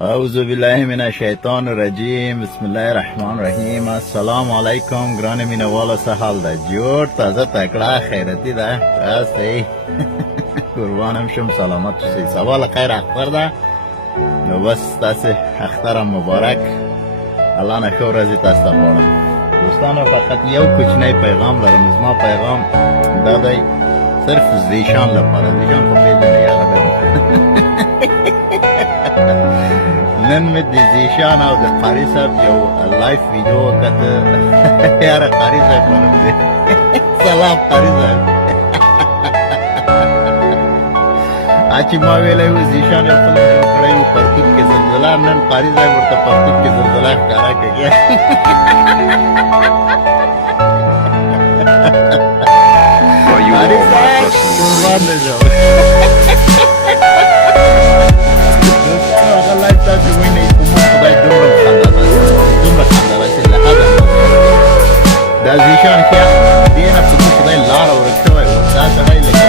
اعوذ بالله من الشیطان الرجیم. بسم الله الرحمن الرحیم. السلام علیکم گران مینوالو، څه حال ده؟ جوړ تازه تکړه خیرتی ده. صحیح قربانم شم، سلامت اوسئ. سوال خیر اختر ده. نو بس تاسې اخترم مبارک. الله نه ښه ورځې تاسو ته غواړم. دوستانو فقط یو کوچنی پیغام لرم. زما پیغام دا دی صرف زیشان لپاره. زیشان خو پیژنئ هغه به نن مې د زیشان او د قاري صاحب یو لایف ویډیو وکته. یاره قاري صاحب په نوم دی. سلام قاري صاحب. چې ما ویلی و زیشان یو فلم جوړ کړی و پرتوت کې زلزله. نن قاري صاحب ورته پرتوت کې زلزله ښکاره کړي. قاري صاحب قربان دی شم. تاسو وینئ کومه خدای دومره خندا راسي له حده دا زیشان خیا دې نه په خدای لاره ورک شوی و. دا سړی لکه